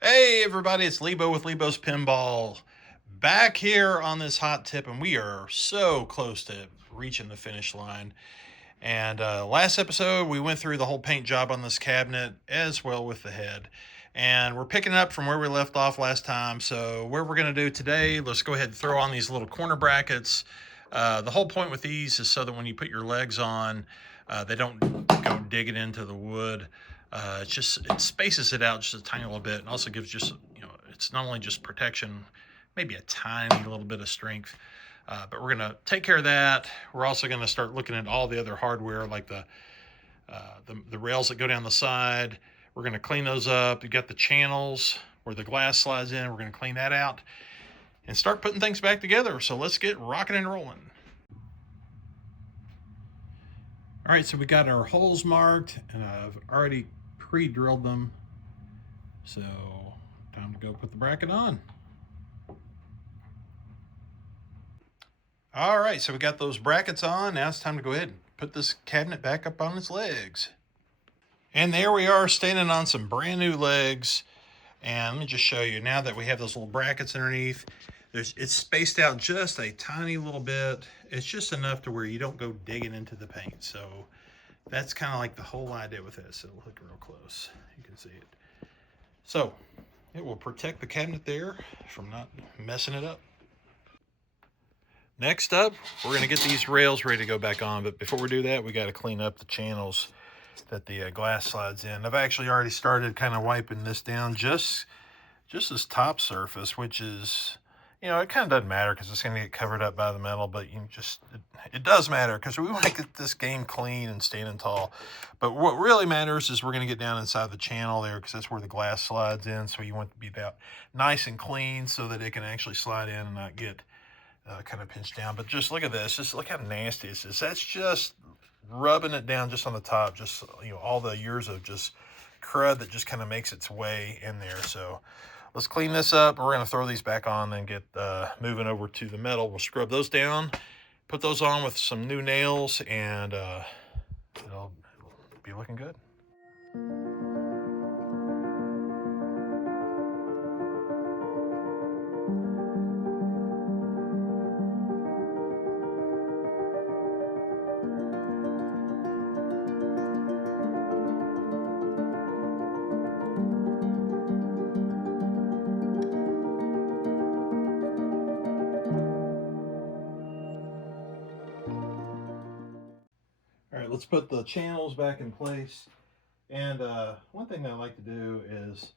Hey everybody, it's Lebo with Lebo's Pinball back here on this hot tip, and we are so close to reaching the finish line. And last episode, we went through the whole paint job on this cabinet as well with the head. And we're picking up from where we left off last time. So what we're going to do today, let's go ahead and throw on these little corner brackets. The whole point with these is so that when you put your legs on, they don't go digging into the wood. It spaces it out just a tiny little bit, and also gives just, it's not only just protection, maybe a tiny little bit of strength. But we're going to take care of that. We're also going to start looking at all the other hardware, like the rails that go down the side. We're going to clean those up. You got the channels where the glass slides in. We're going to clean that out and start putting things back together. So let's get rocking and rolling. All right, so we got our holes marked, and I've already pre-drilled them. So time to go put the bracket on. All right, so we got those brackets on. Now it's time to go ahead and put this cabinet back up on its legs. And there we are, standing on some brand new legs. And let me just show you, now that we have those little brackets underneath, it's spaced out just a tiny little bit. It's just enough to where you don't go digging into the paint. So that's kind of like the whole idea with this. So look real close, you can see it. So it will protect the cabinet there from not messing it up. Next up, we're going to get these rails ready to go back on, but before we do that, we got to clean up the channels that the glass slides in. I've actually already started kind of wiping this down, just this top surface, which is, it kind of doesn't matter because it's going to get covered up by the metal, but it does matter because we want to get this game clean and standing tall. But what really matters is we're going to get down inside the channel there, because that's where the glass slides in, so you want it to be that nice and clean so that it can actually slide in and not get kind of pinched down. But just look at this. Just look how nasty this is. That's just rubbing it down just on the top. Just, all the years of just crud that just kind of makes its way in there. So let's clean this up. We're going to throw these back on and get moving over to the metal. We'll scrub those down, put those on with some new nails, and it'll be looking good. All right, let's put the channels back in place. And one thing that I like to do is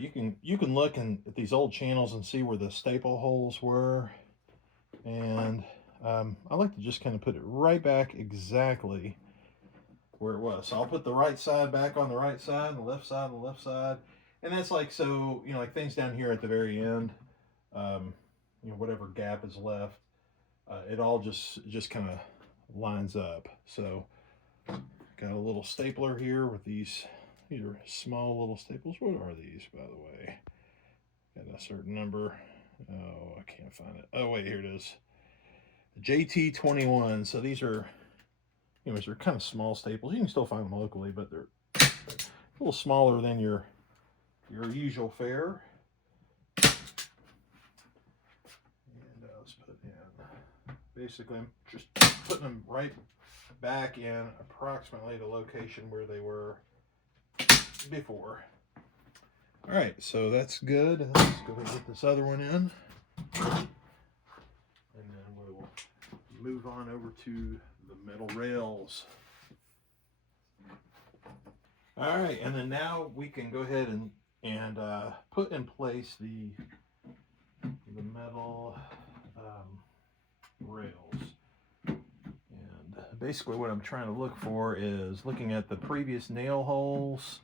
you can look at these old channels and see where the staple holes were. And I like to just kind of put it right back exactly where it was. So I'll put the right side back on the right side, and the left side on the left side. And that's like, so, like things down here at the very end, whatever gap is left, it all just kind of lines up. So got a little stapler here with these are small little staples. What are these, by the way? Got a certain number. Oh, I can't find it. Oh, wait, here it is. JT21. So these are, these are kind of small staples. You can still find them locally, but they're a little smaller than your usual fare. And let's put in, basically, I'm just putting them right back in approximately the location where they were before. All right, so that's good. Let's go ahead and get this other one in, and then we'll move on over to the metal rails. All right, and then now we can go ahead and put in place the metal rails. And basically what I'm trying to look for is looking at the previous nail holes,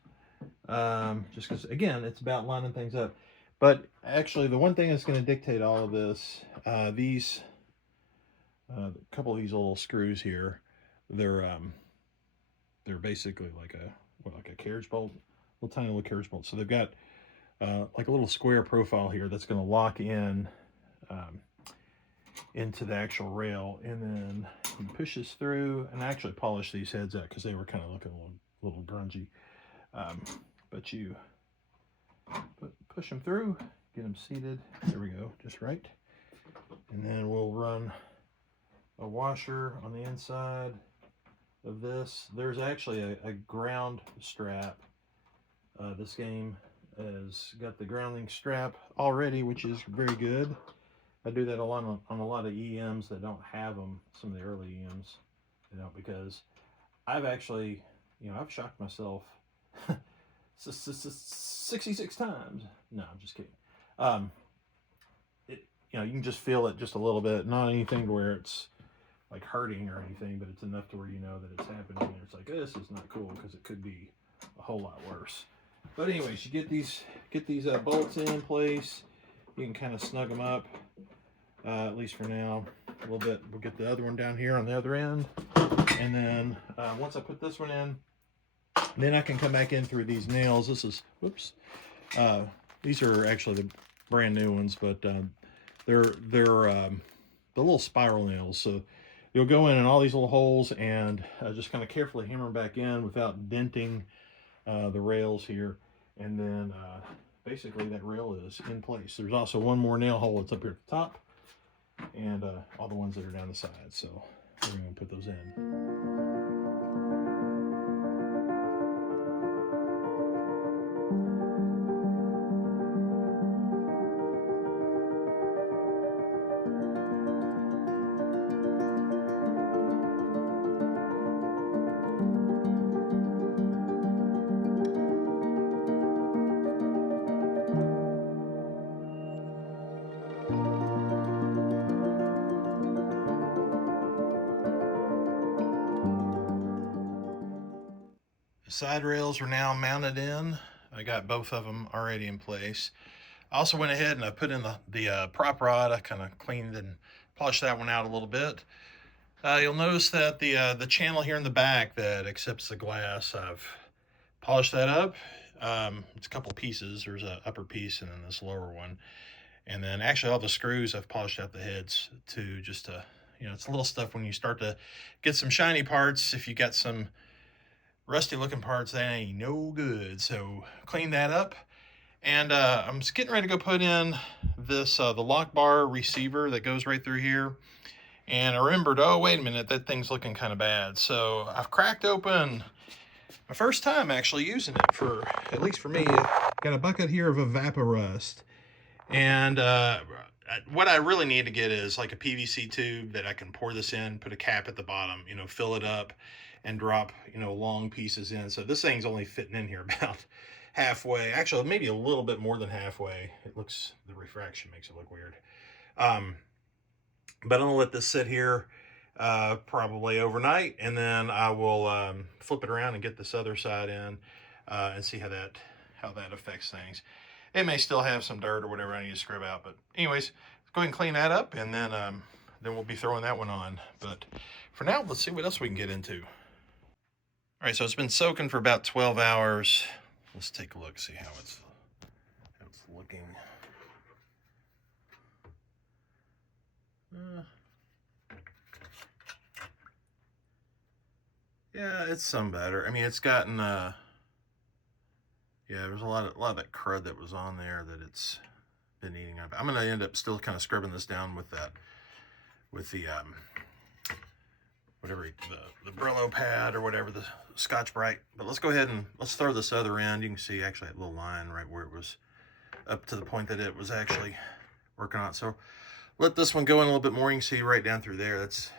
just because, again, it's about lining things up. But actually, the one thing that's going to dictate all of this, a couple of these little screws here, they're basically like a carriage bolt, little tiny little carriage bolt. So they've got like a little square profile here that's going to lock in into the actual rail, and then you push this through, and I actually polish these heads out because they were kind of looking a little grungy. But you push them through, get them seated. There we go, just right. And then we'll run a washer on the inside of this. There's actually a ground strap. This game has got the grounding strap already, which is very good. I do that a lot on a lot of EMs that don't have them, some of the early EMs, you know, because I've actually, you know, I've shocked myself 66 times. No, I'm just kidding. You know, you can just feel it just a little bit, not anything to where it's like hurting or anything, but it's enough to where you know that it's happening. And it's like, oh, this is not cool, because it could be a whole lot worse. But anyways, you get these bolts in place. You can kind of snug them up, at least for now, a little bit. We'll get the other one down here on the other end, and then once I put this one in, then I can come back in through these nails. This is, whoops, these are actually the brand new ones, but they're the little spiral nails. So you'll go in all these little holes and just kind of carefully hammer them back in without denting the rails here, and then basically that rail is in place. There's also one more nail hole that's up here at the top, and all the ones that are down the side. So we're going to put those in. Side rails are now mounted in. I got both of them already in place. I also went ahead and I put in the prop rod. I kind of cleaned and polished that one out a little bit. You'll notice that the channel here in the back that accepts the glass, I've polished that up. It's a couple pieces. There's an upper piece and then this lower one. And then actually all the screws, I've polished out the heads to just, you know, it's little stuff when you start to get some shiny parts. If you got some rusty looking parts, that ain't no good. So clean that up, and I'm just getting ready to go put in this the lock bar receiver that goes right through here. And I remembered, oh wait a minute, that thing's looking kind of bad. So I've cracked open, my first time actually using it, for at least for me. Got a bucket here of Evaporust, and what I really need to get is like a PVC tube that I can pour this in, put a cap at the bottom, you know, fill it up and drop, you know, long pieces in. So this thing's only fitting in here about halfway, actually maybe a little bit more than halfway. It looks, the refraction makes it look weird. But I'm gonna let this sit here probably overnight, and then I will flip it around and get this other side in and see how that affects things. It may still have some dirt or whatever I need to scrub out, but anyways, let's go ahead and clean that up, and then we'll be throwing that one on. But for now, let's see what else we can get into. All right, so it's been soaking for about 12 hours. Let's take a look, see how it's looking. Yeah, it's some better. I mean, it's gotten yeah, there's a lot of that crud that was on there that it's been eating up. I'm gonna end up still kind of scrubbing this down with the whatever, the Brillo pad or whatever, the Scotch-Brite. But let's go ahead and let's throw this other end. You can see actually that little line right where it was up to the point that it was actually working on it. So let this one go in a little bit more. You can see right down through there. That's,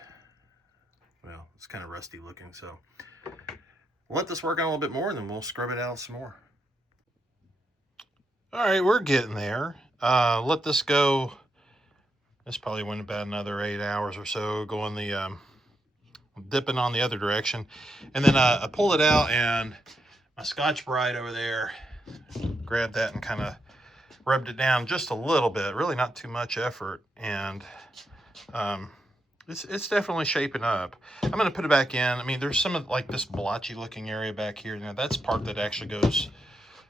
well, it's kind of rusty looking. So let this work on a little bit more, and then we'll scrub it out some more. All right, we're getting there. Let this go. This probably went about another 8 hours or so, going the dipping on the other direction. And then I pulled it out, and my Scotch-Brite over there, grabbed that and kind of rubbed it down just a little bit, really not too much effort. And it's definitely shaping up. I'm going to put it back in. I mean, there's some of like this blotchy looking area back here. Now that's part that actually goes,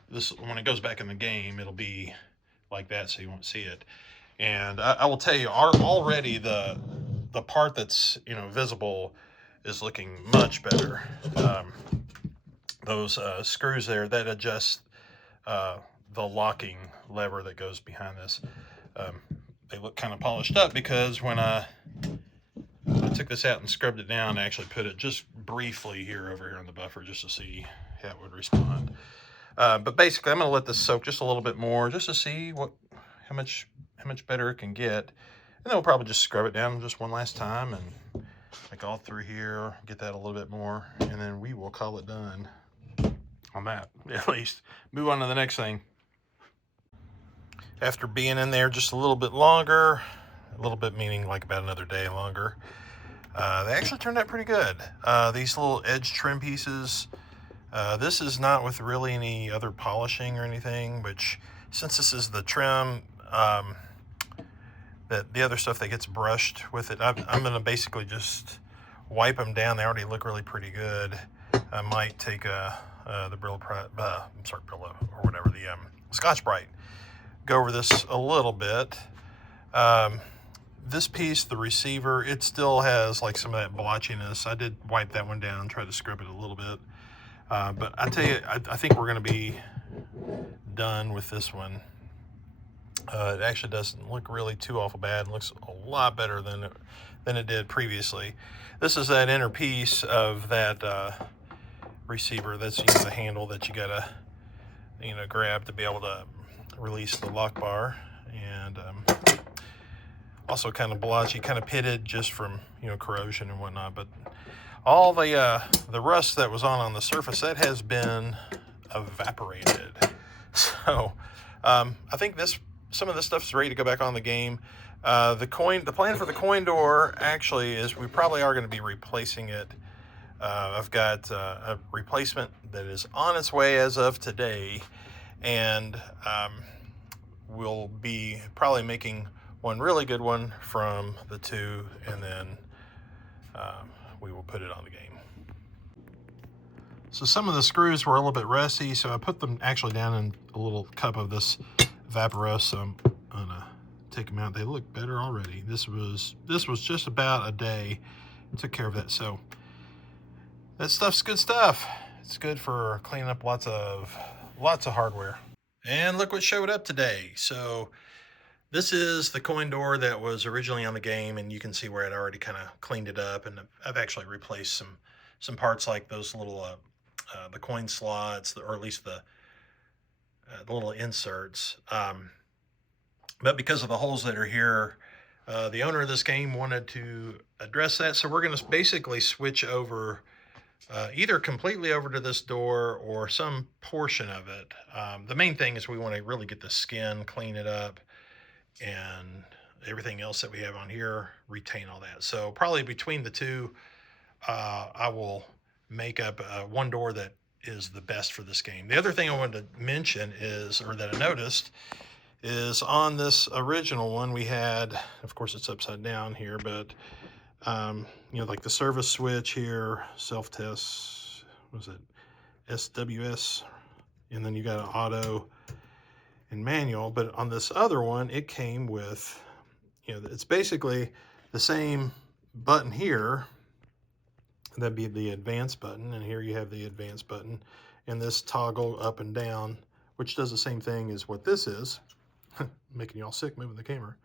this, when it goes back in the game, it'll be like that, so you won't see it. And I will tell you, already the part that's, you know, visible is looking much better. Those screws there that adjust the locking lever that goes behind this. They look kind of polished up because when I took this out and scrubbed it down, I actually put it just briefly over here on the buffer just to see how it would respond. But basically, I'm going to let this soak just a little bit more just to see how much better it can get. And then we'll probably just scrub it down just one last time and like all through here, get that a little bit more, and then we will call it done on that, at least. Move on to the next thing. After being in there just a little bit longer, a little bit meaning like about another day longer, they actually turned out pretty good. These little edge trim pieces, this is not with really any other polishing or anything, which since this is the trim, that the other stuff that gets brushed with it, I'm going to basically just wipe them down. They already look really pretty good. I might take the Brillo, or whatever, the Scotch-Brite, go over this a little bit. This piece, the receiver, it still has like some of that blotchiness. I did wipe that one down, try to scrub it a little bit. But I tell you, I think we're going to be done with this one. It actually doesn't look really too awful bad. It looks a lot better than it did previously. This is that inner piece of that receiver. That's the handle that you gotta grab to be able to release the lock bar, and also kind of blotchy, kind of pitted just from corrosion and whatnot. But all the rust that was on the surface, that has been evaporated. So I think some of this stuff is ready to go back on the game. The plan for the coin door actually is we probably are going to be replacing it. I've got a replacement that is on its way as of today, and we'll be probably making one really good one from the two, and then we will put it on the game. So some of the screws were a little bit rusty, so I put them actually down in a little cup of this Vaporous. So I'm gonna take them out. They look better already. This was just about a day. Took care of that. So that stuff's good stuff. It's good for cleaning up lots of hardware. And look what showed up today. So this is the coin door that was originally on the game, and you can see where I'd already kind of cleaned it up, and I've actually replaced some parts like those little the coin slots, or at least the little inserts. But because of the holes that are here, the owner of this game wanted to address that, so we're going to basically switch over, either completely over to this door or some portion of it. The main thing is we want to really get the skin, clean it up, and everything else that we have on here, retain all that. So probably between the two, I will make up one door that is the best for this game. The other thing I wanted to mention is, or that I noticed, is on this original one we had, of course it's upside down here, but like the service switch here, self-test, what was it, SWS, and then you got an auto and manual. But on this other one, it came with, it's basically the same button here. That'd be the advanced button, and here you have the advanced button, and this toggle up and down, which does the same thing as what this is. Making y'all sick moving the camera.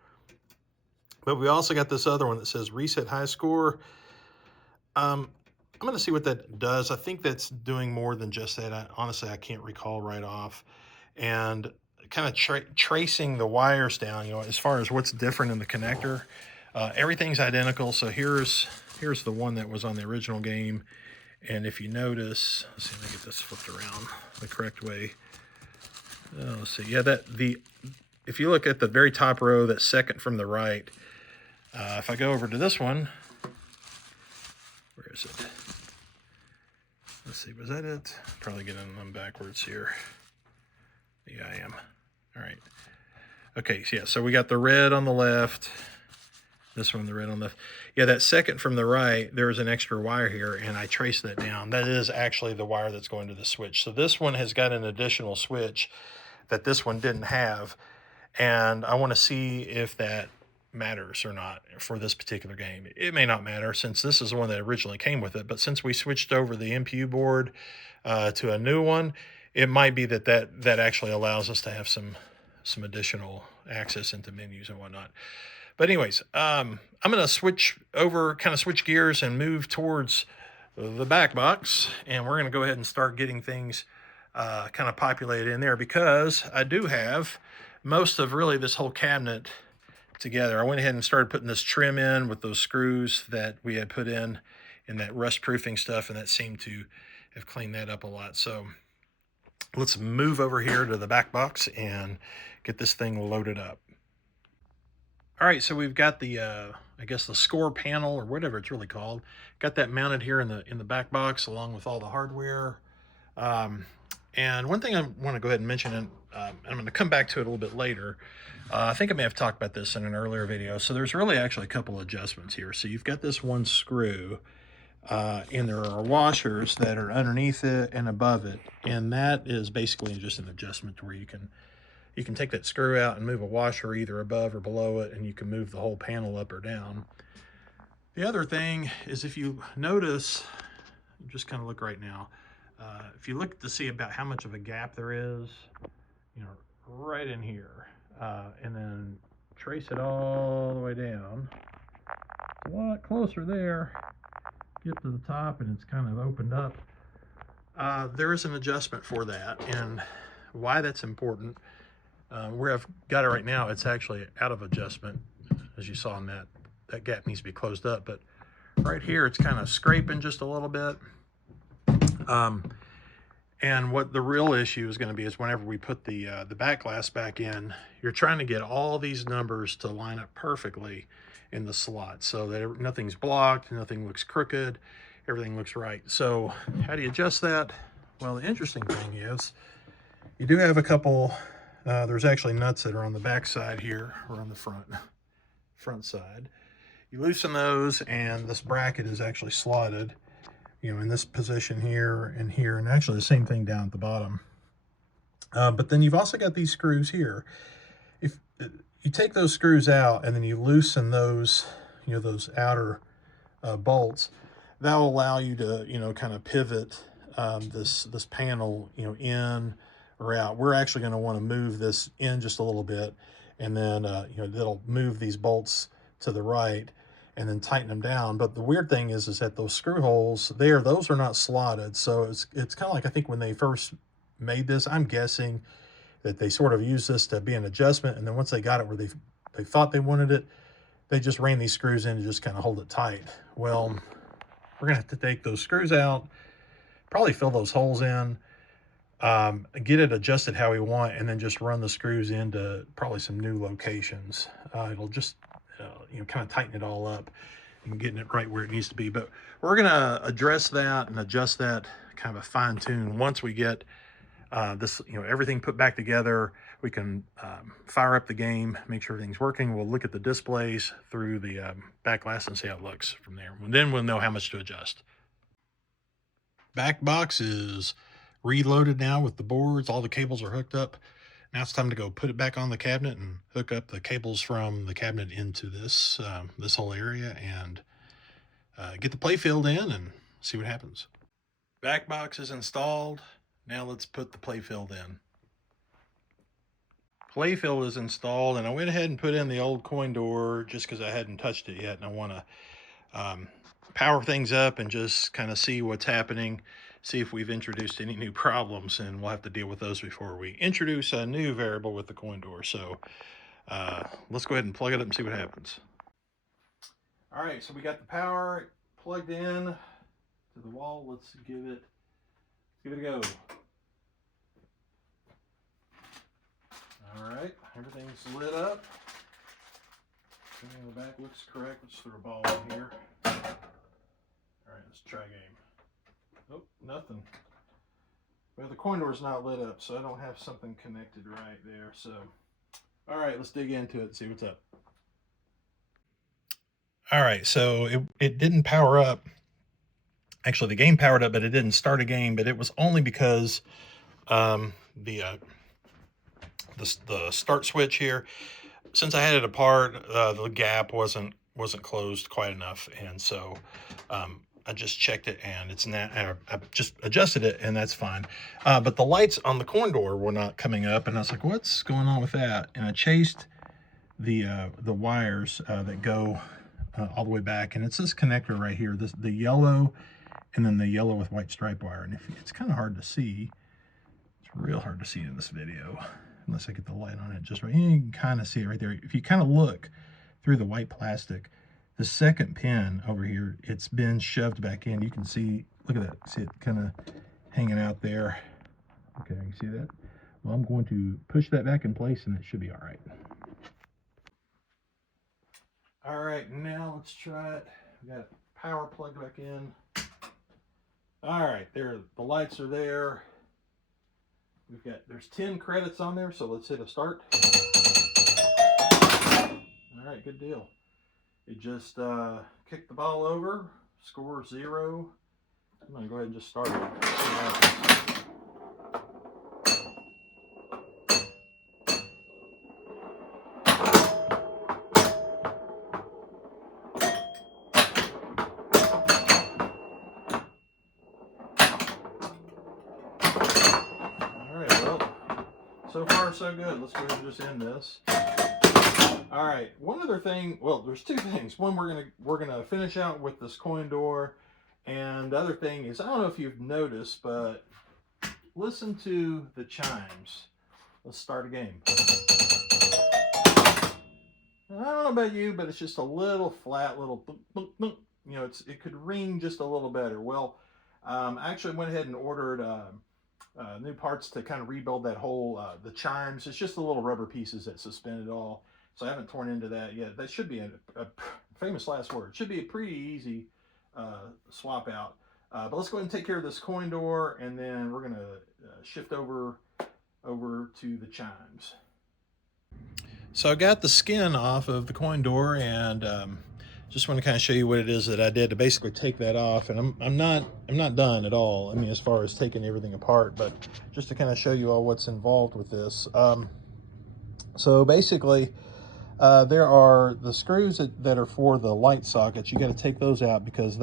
But we also got this other one that says reset high score. I'm going to see what that does. I think that's doing more than just that. Honestly, I can't recall right off. And kind of tracing the wires down, as far as what's different in the connector. Everything's identical. So here's the one that was on the original game. And if you notice, let's see, let me get this flipped around the correct way. Let's see. Yeah, if you look at the very top row, that second from the right, if I go over to this one, where is it? Let's see, was that it? Probably getting them backwards here. Yeah, I am. All right. Okay, so yeah, so we got the red on the left, this one, the red on the left. Yeah, that second from the right, there's an extra wire here, and I traced that down. That is actually the wire that's going to the switch. So this one has got an additional switch that this one didn't have, and I want to see if that matters or not for this particular game. It may not matter, since this is the one that originally came with it, but since we switched over the MPU board to a new one, it might be that actually allows us to have some additional access into menus and whatnot. But anyways, I'm going to switch gears and move towards the back box, and we're going to go ahead and start getting things kind of populated in there, because I do have most of really this whole cabinet together. I went ahead and started putting this trim in with those screws that we had put in that rust proofing stuff, and that seemed to have cleaned that up a lot. So let's move over here to the back box and get this thing loaded up. All right, so we've got the I guess the score panel, or whatever it's really called. Got that mounted here in the back box along with all the hardware. And one thing I want to go ahead and mention, and I'm going to come back to it a little bit later. I think I may have talked about this in an earlier video. So there's really actually a couple adjustments here. So you've got this one screw, and there are washers that are underneath it and above it, and that is basically just an adjustment to where you can take that screw out and move a washer either above or below it, and you can move the whole panel up or down. The other thing is, if you notice, just kind of look right now, if you look to see about how much of a gap there is, you know, right in here, and then trace it all the way down, it's a lot closer there. Get to the top and it's kind of opened up. There is an adjustment for that, and why that's important. Where I've got it right now, it's actually out of adjustment, as you saw in that gap needs to be closed up. But right here, it's kind of scraping just a little bit. And what the real issue is going to be is whenever we put the back glass back in, you're trying to get all these numbers to line up perfectly in the slot, so that nothing's blocked, nothing looks crooked, everything looks right. So how do you adjust that? Well, the interesting thing is you do have a couple, there's actually nuts that are on the back side here, or on the front side. You loosen those, and this bracket is actually slotted, you know, in this position here, and actually the same thing down at the bottom. But then you've also got these screws here. If you take those screws out and then you loosen those, you know, those outer bolts, that will allow you to, you know, kind of pivot this panel, you know, in or out. We're actually going to want to move this in just a little bit, and then you know, that'll move these bolts to the right and then tighten them down. But the weird thing is that those screw holes there, those are not slotted. So it's kind of like, I think when they first made this, I'm guessing that they sort of used this to be an adjustment, and then once they got it where they thought they wanted it, they just ran these screws in to just kind of hold it tight. Well, we're gonna have to take those screws out, probably fill those holes in, get it adjusted how we want, and then just run the screws into probably some new locations. It'll just you know, kind of tighten it all up and getting it right where it needs to be. But we're gonna address that and adjust that, kind of a fine tune, once we get this, you know, everything put back together. We can fire up the game, make sure everything's working. We'll look at the displays through the back glass and see how it looks from there. And then we'll know how much to adjust. Back box is reloaded now with the boards. All the cables are hooked up. Now it's time to go put it back on the cabinet and hook up the cables from the cabinet into this this whole area, and get the playfield in and see what happens. Back box is installed. Now let's put the playfield in. Playfield is installed, and I went ahead and put in the old coin door just because I hadn't touched it yet, and I want to power things up and just kind of see what's happening, see if we've introduced any new problems, and we'll have to deal with those before we introduce a new variable with the coin door. So let's go ahead and plug it up and see what happens. All right, so we got the power plugged in to the wall. Let's give it a go. All right, everything's lit up. Everything in the back looks correct. Let's throw a ball in here. All right, let's try game. Nope, nothing. Well, the coin door's not lit up, so I don't have something connected right there. So, all right, let's dig into it and see what's up. All right, so it didn't power up. Actually, the game powered up, but it didn't start a game. But it was only because the start switch here, since I had it apart, the gap wasn't closed quite enough, and so I I just checked it and it's not, I just adjusted it and that's fine. But the lights on the coin door were not coming up, and I was like, what's going on with that? And I chased the wires that go all the way back, and it's this connector right here, the yellow, and then the yellow with white stripe wire. And it's kind of hard to see. It's real hard to see in this video unless I get the light on it just right. You can kind of see it right there. If you kind of look through the white plastic, the second pin over here, it's been shoved back in. You can see, look at that, see it kind of hanging out there. Okay, you see that? Well, I'm going to push that back in place and it should be all right. All right, now let's try it. We got power plugged back in. All right, there, the lights are there. There's 10 credits on there, so let's hit a start. All right, good deal. It just kicked the ball over, score 0. I'm gonna go ahead and just start it. So far, so good. Let's go ahead and just end this. All right. One other thing. Well, there's two things. One, we're gonna finish out with this coin door, and the other thing is, I don't know if you've noticed, but listen to the chimes. Let's start a game. And I don't know about you, but it's just a little flat, little boop, boop, boop. You know, it could ring just a little better. Well, I actually went ahead and ordered new parts to kind of rebuild that whole the chimes. It's just the little rubber pieces that suspend it all, so I haven't torn into that yet. That should be a famous last word. It should be a pretty easy swap out, but let's go ahead and take care of this coin door, and then we're gonna shift over to the chimes. So I got the skin off of the coin door, and just want to kind of show you what it is that I did to basically take that off. And I'm not done at all. I mean, as far as taking everything apart, but just to kind of show you all what's involved with this. So basically, there are the screws that are for the light sockets. You got to take those out because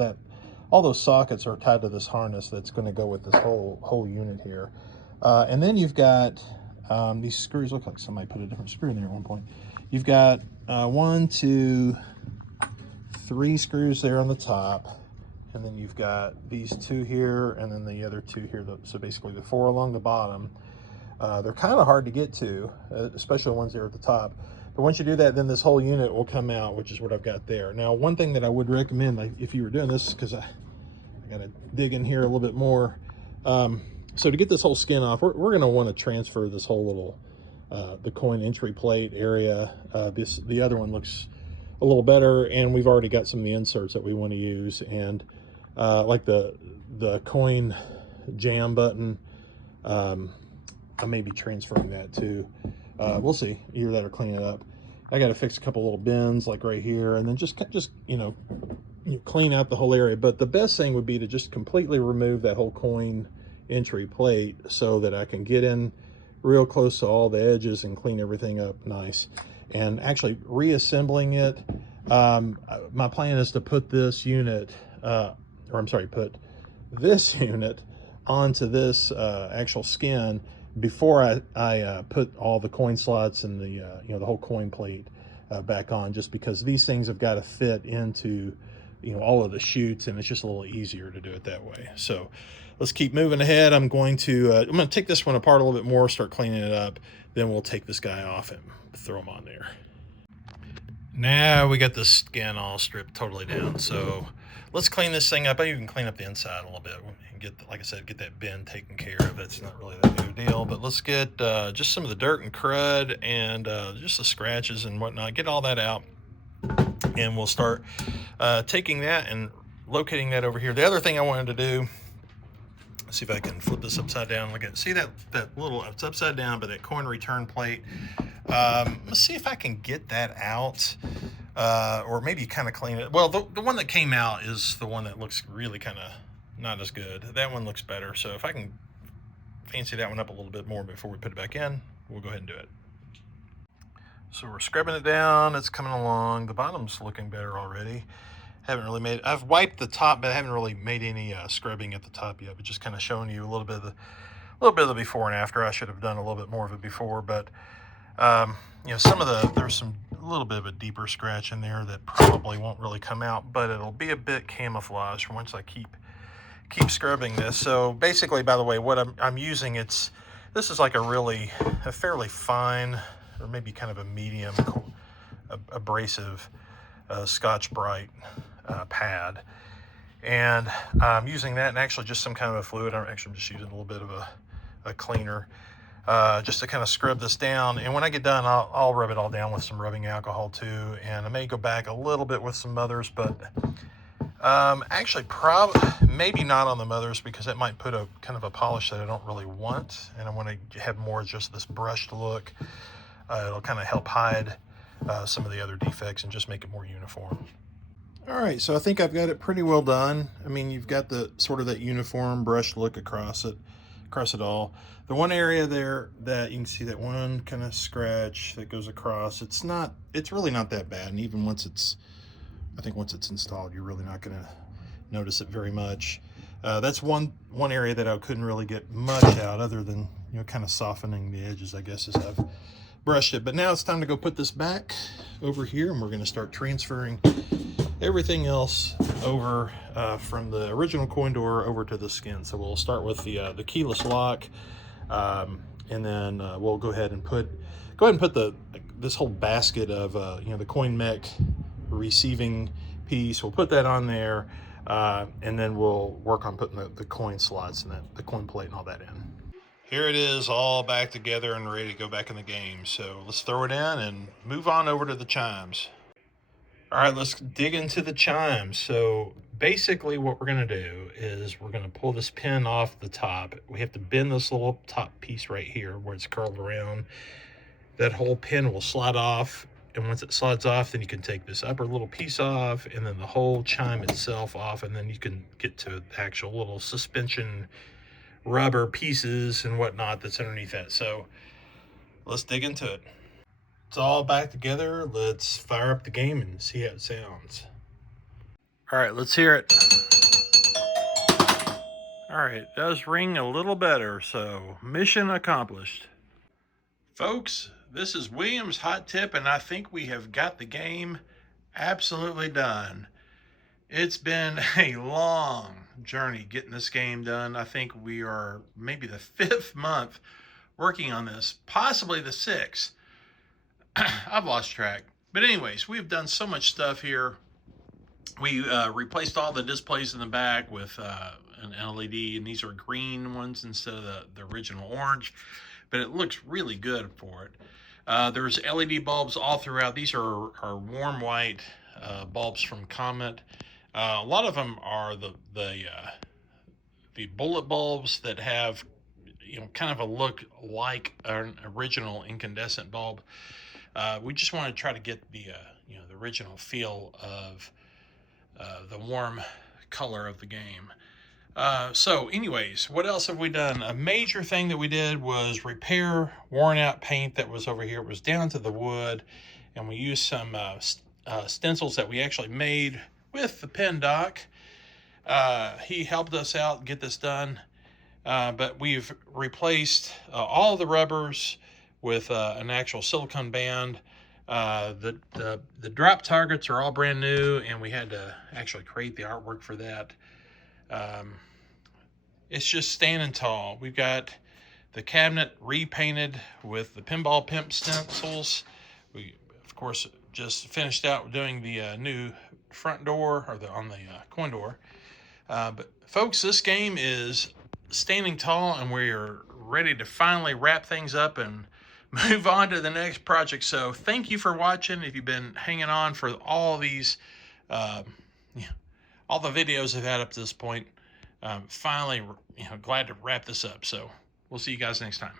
all those sockets are tied to this harness that's going to go with this whole unit here. And then you've got these screws. Look like somebody put a different screw in there at one point. You've got 1, 2, 3 screws there on the top, and then you've got these 2 here, and then the other 2 here. So basically the 4 along the bottom. They're kind of hard to get to, especially the ones there at the top. But once you do that, then this whole unit will come out, which is what I've got there. Now, one thing that I would recommend, like if you were doing this, because I got to dig in here a little bit more. So to get this whole skin off, we're going to want to transfer this whole little the coin entry plate area. The other one looks a little better, and we've already got some of the inserts that we want to use, and like the coin jam button, I may be transferring that too. We'll see. Either that or clean it up. I got to fix a couple little bins like right here, and then just you clean out the whole area. But the best thing would be to just completely remove that whole coin entry plate so that I can get in real close to all the edges and clean everything up nice. And actually reassembling it, my plan is to put this unit, put this unit onto this actual skin before I put all the coin slots and the whole coin plate back on, just because these things have got to fit into all of the chutes, and it's just a little easier to do it that way. So let's keep moving ahead. I'm going to take this one apart a little bit more, start cleaning it up, then we'll take this guy off and throw him on there. Now we got the skin all stripped totally down, so let's clean this thing up. I even clean up the inside a little bit and get, like I said, get that bin taken care of. That's not really that big of a deal, but let's get just some of the dirt and crud and just the scratches and whatnot, get all that out, and we'll start taking that and locating that over here. The other thing I wanted to do, see if I can flip this upside down. Look at, see that little, it's upside down, but that coin return plate. Let's see if I can get that out, or maybe kind of clean it. Well, the one that came out is the one that looks really kind of not as good. That one looks better. So if I can fancy that one up a little bit more before we put it back in, we'll go ahead and do it. So we're scrubbing it down. It's coming along. The bottom's looking better already. Haven't really made, I've wiped the top, but I haven't really made any scrubbing at the top yet, but just kind of showing you a little bit of the before and after. I should have done a little bit more of it before, but you know, there's a little bit of a deeper scratch in there that probably won't really come out, but it'll be a bit camouflaged once I keep scrubbing this. So basically, by the way, what I'm using, this is like a fairly fine, or maybe kind of a medium abrasive Scotch-Brite pad, and I'm using that, and actually just some kind of a fluid. I'm just using a little bit of a cleaner just to kind of scrub this down. And when I get done, I'll rub it all down with some rubbing alcohol too, and I may go back a little bit with some mothers, but actually maybe not on the mothers, because that might put a kind of a polish that I don't really want, and I want to have more just this brushed look. It'll kind of help hide some of the other defects and just make it more uniform. All right, so I think I've got it pretty well done. I mean, you've got the sort of that uniform brushed look across it all. The one area there that you can see, that one kind of scratch that goes across, it's really not that bad. And even I think once it's installed, you're really not gonna notice it very much. That's one area that I couldn't really get much out, other than, you know, kind of softening the edges, I guess, as I've brushed it. But now it's time to go put this back over here, and we're going to start transferring everything else over from the original coin door over to the skin. So we'll start with the keyless lock, and then we'll go ahead and put this whole basket of you know, the coin mech receiving piece. We'll put that on there, and then we'll work on putting the coin slots and the coin plate and all that in. Here it is, all back together and ready to go back in the game. So let's throw it in and move on over to the chimes. All right, let's dig into the chimes. So basically what we're gonna do is we're gonna pull this pin off the top. We have to bend this little top piece right here where it's curled around. That whole pin will slide off, and once it slides off, then you can take this upper little piece off, and then the whole chime itself off, and then you can get to the actual little suspension rubber pieces and whatnot that's underneath that. So let's dig into it. It's all back together. Let's fire up the game and see how it sounds. All right, let's hear it. All right, it does ring a little better, so mission accomplished. Folks, this is William's Hot Tip, and I think we have got the game absolutely done. It's been a long journey getting this game done. I think we are maybe the 5th month working on this, possibly the 6th. I've lost track. But anyways, we've done so much stuff here. We replaced all the displays in the back with an LED, and these are green ones instead of the original orange, but it looks really good for it. There's LED bulbs all throughout. These are warm white bulbs from Comet. A lot of them are the bullet bulbs that have, you know, kind of a look like an original incandescent bulb. We just want to try to get the you know, the original feel of the warm color of the game. So anyways, what else have we done? A major thing that we did was repair worn out paint that was over here. It was down to the wood, and we used some stencils that we actually made with the pen doc. He helped us out get this done, but we've replaced all the rubbers with an actual silicone band. The drop targets are all brand new, and we had to actually create the artwork for that. It's just standing tall. We've got the cabinet repainted with the Pinball Pimp stencils. We, of course, just finished out doing the new front door, or on the coin door. But folks, this game is standing tall, and we're ready to finally wrap things up and move on to the next project. So thank you for watching. If you've been hanging on for all these, all the videos I've had up to this point, finally, glad to wrap this up. So we'll see you guys next time.